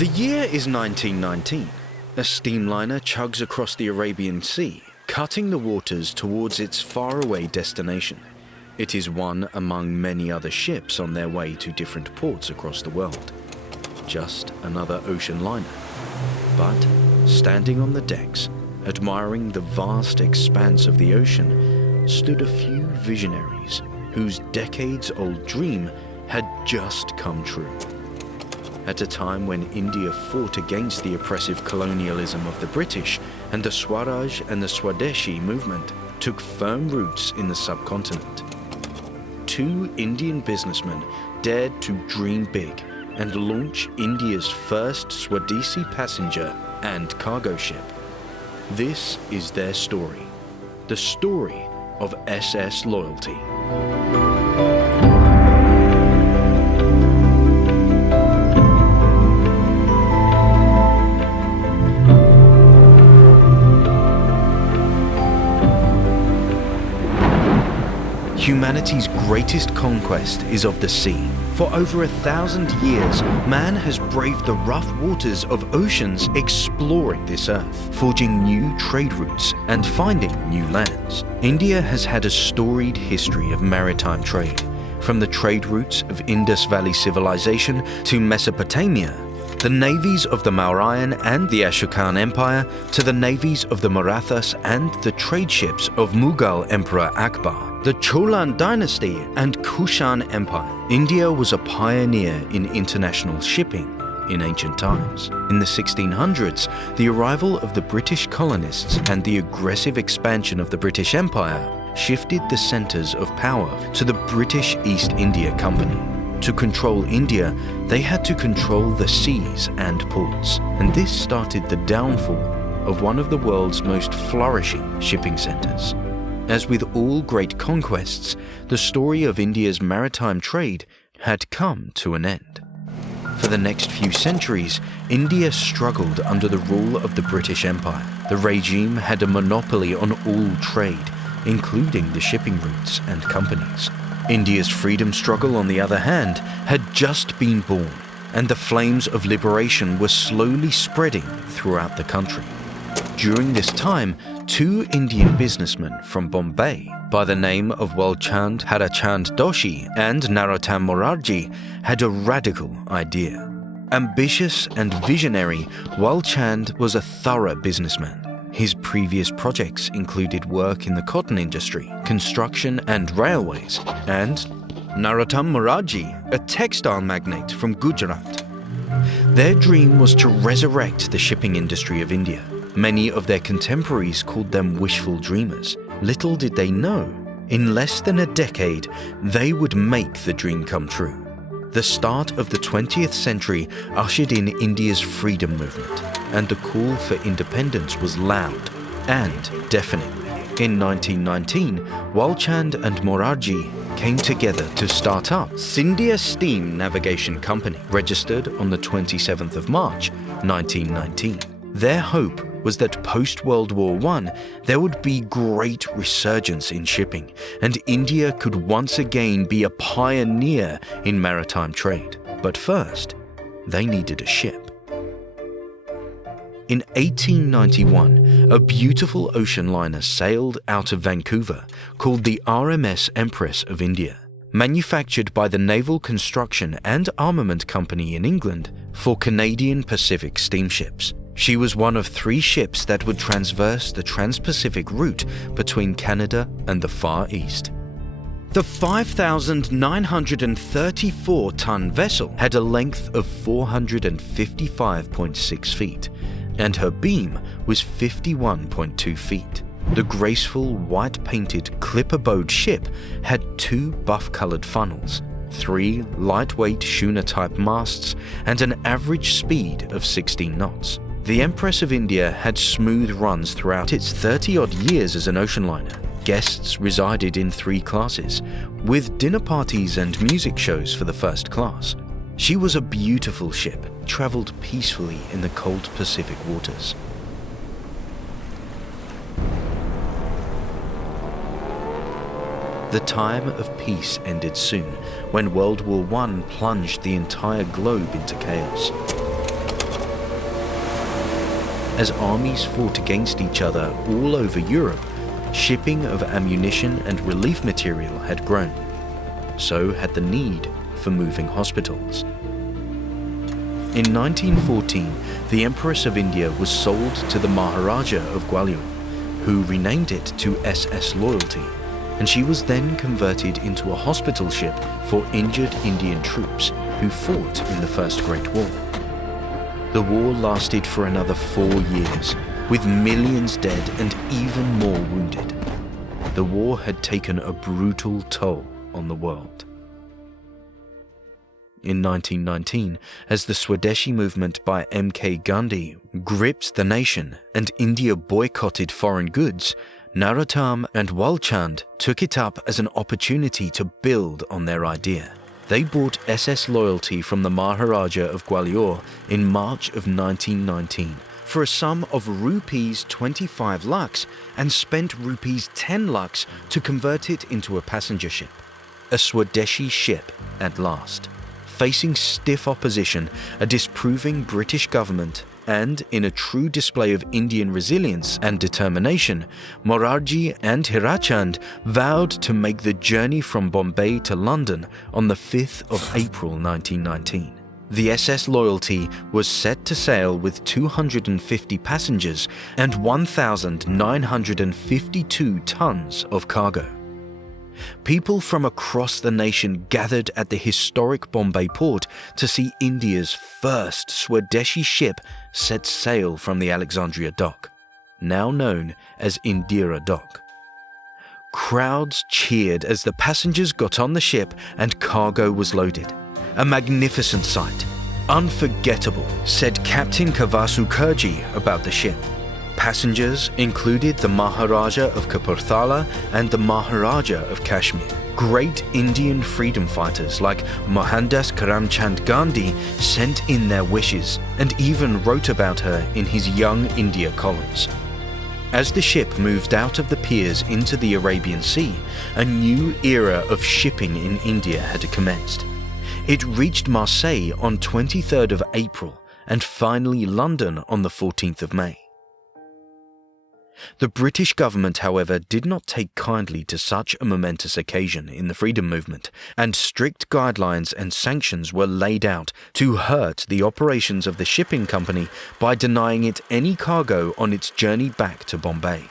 The year is 1919. A steamliner chugs across the Arabian Sea, cutting the waters towards its faraway destination. It is one among many other ships on their way to different ports across the world. Just another ocean liner. But standing on the decks, admiring the vast expanse of the ocean, stood a few visionaries whose decades-old dream had just come true. At a time when India fought against the oppressive colonialism of the British and the Swaraj and the Swadeshi movement took firm roots in the subcontinent, two Indian businessmen dared to dream big and launch India's first Swadeshi passenger and cargo ship. This is their story, the story of SS Loyalty. Humanity's greatest conquest is of the sea. For over 1,000 years, man has braved the rough waters of oceans exploring this earth, forging new trade routes and finding new lands. India has had a storied history of maritime trade, from the trade routes of Indus Valley civilization to Mesopotamia, the navies of the Mauryan and the Ashokan Empire, to the navies of the Marathas and the trade ships of Mughal Emperor Akbar, the Cholan dynasty and Kushan Empire. India was a pioneer in international shipping in ancient times. In the 1600s, the arrival of the British colonists and the aggressive expansion of the British Empire shifted the centers of power to the British East India Company. To control India, they had to control the seas and ports, and this started the downfall of one of the world's most flourishing shipping centers. As with all great conquests, the story of India's maritime trade had come to an end. For the next few centuries, India struggled under the rule of the British Empire. The regime had a monopoly on all trade, including the shipping routes and companies. India's freedom struggle, on the other hand, had just been born, and the flames of liberation were slowly spreading throughout the country. During this time, two Indian businessmen from Bombay, by the name of Walchand Harachand Doshi and Narottam Morarji, had a radical idea. Ambitious and visionary, Walchand was a thorough businessman. His previous projects included work in the cotton industry, construction and railways, and Narottam Morarji, a textile magnate from Gujarat. Their dream was to resurrect the shipping industry of India. Many of their contemporaries called them wishful dreamers. Little did they know, in less than a decade, they would make the dream come true. The start of the 20th century ushered in India's freedom movement, and the call for independence was loud and deafening. In 1919, Walchand and Morarji came together to start up Scindia Steam Navigation Company, registered on the 27th of March, 1919. Their hope was that post-World War I, there would be great resurgence in shipping, and India could once again be a pioneer in maritime trade. But first, they needed a ship. In 1891, a beautiful ocean liner sailed out of Vancouver called the RMS Empress of India, manufactured by the Naval Construction and Armament Company in England for Canadian Pacific steamships. She was one of 3 ships that would traverse the Trans-Pacific route between Canada and the Far East. The 5,934-ton vessel had a length of 455.6 feet, and her beam was 51.2 feet. The graceful, white-painted, clipper-bowed ship had 2 buff-colored funnels, 3 lightweight schooner-type masts, and an average speed of 16 knots. The Empress of India had smooth runs throughout its 30-odd years as an ocean liner. Guests resided in 3 classes, with dinner parties and music shows for the first class. She was a beautiful ship, traveled peacefully in the cold Pacific waters. The time of peace ended soon, when World War I plunged the entire globe into chaos. As armies fought against each other all over Europe, shipping of ammunition and relief material had grown. So had the need for moving hospitals. In 1914, the Empress of India was sold to the Maharaja of Gwalior, who renamed it to SS Loyalty, and she was then converted into a hospital ship for injured Indian troops who fought in the First Great War. The war lasted for another 4 years, with millions dead and even more wounded. The war had taken a brutal toll on the world. In 1919, as the Swadeshi movement by M.K. Gandhi gripped the nation and India boycotted foreign goods, Narottam and Walchand took it up as an opportunity to build on their idea. They bought SS Loyalty from the Maharaja of Gwalior in March of 1919 for a sum of rupees 25 lakhs and spent rupees 10 lakhs to convert it into a passenger ship. A Swadeshi ship at last. Facing stiff opposition, a disapproving British government, and in a true display of Indian resilience and determination, Morarji and Hirachand vowed to make the journey from Bombay to London on the 5th of April 1919. The SS Loyalty was set to sail with 250 passengers and 1,952 tons of cargo. People from across the nation gathered at the historic Bombay port to see India's first Swadeshi ship set sail from the Alexandria dock, now known as Indira Dock. Crowds cheered as the passengers got on the ship and cargo was loaded. A magnificent sight. Unforgettable, said Captain Kavasu Kurji about the ship. Passengers included the Maharaja of Kapurthala and the Maharaja of Kashmir. Great Indian freedom fighters like Mohandas Karamchand Gandhi sent in their wishes and even wrote about her in his Young India columns. As the ship moved out of the piers into the Arabian Sea, a new era of shipping in India had commenced. It reached Marseille on 23rd of April and finally London on the 14th of May. The British government, however, did not take kindly to such a momentous occasion in the freedom movement, and strict guidelines and sanctions were laid out to hurt the operations of the shipping company by denying it any cargo on its journey back to Bombay.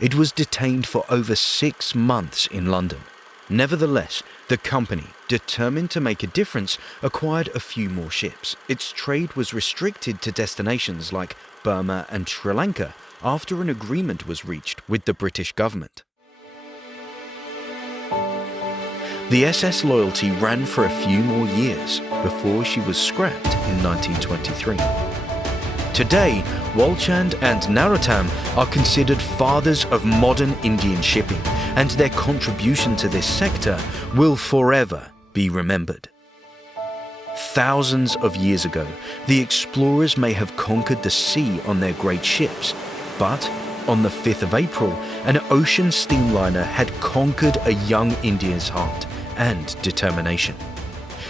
It was detained for over 6 months in London. Nevertheless, the company, determined to make a difference, acquired a few more ships. Its trade was restricted to destinations like Burma and Sri Lanka, after an agreement was reached with the British government. The SS Loyalty ran for a few more years before she was scrapped in 1923. Today, Walchand and Narottam are considered fathers of modern Indian shipping, and their contribution to this sector will forever be remembered. Thousands of years ago, the explorers may have conquered the sea on their great ships, but on the 5th of April, an ocean steamliner had conquered a young Indian's heart and determination.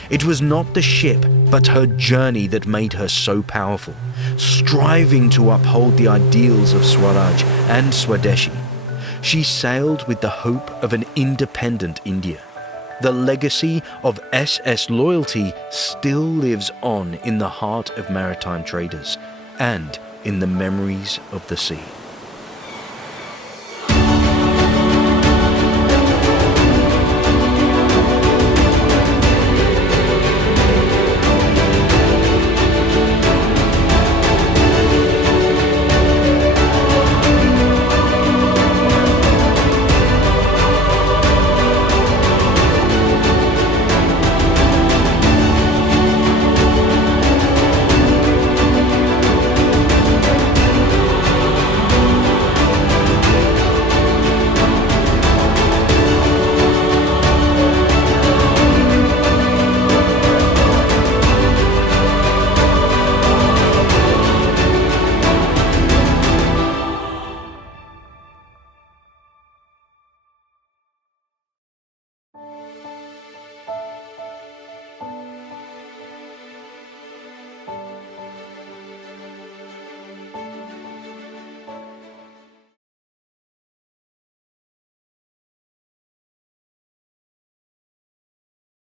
It was not the ship, but her journey that made her so powerful, striving to uphold the ideals of Swaraj and Swadeshi. She sailed with the hope of an independent India. The legacy of SS Loyalty still lives on in the heart of maritime traders and in the memories of the sea.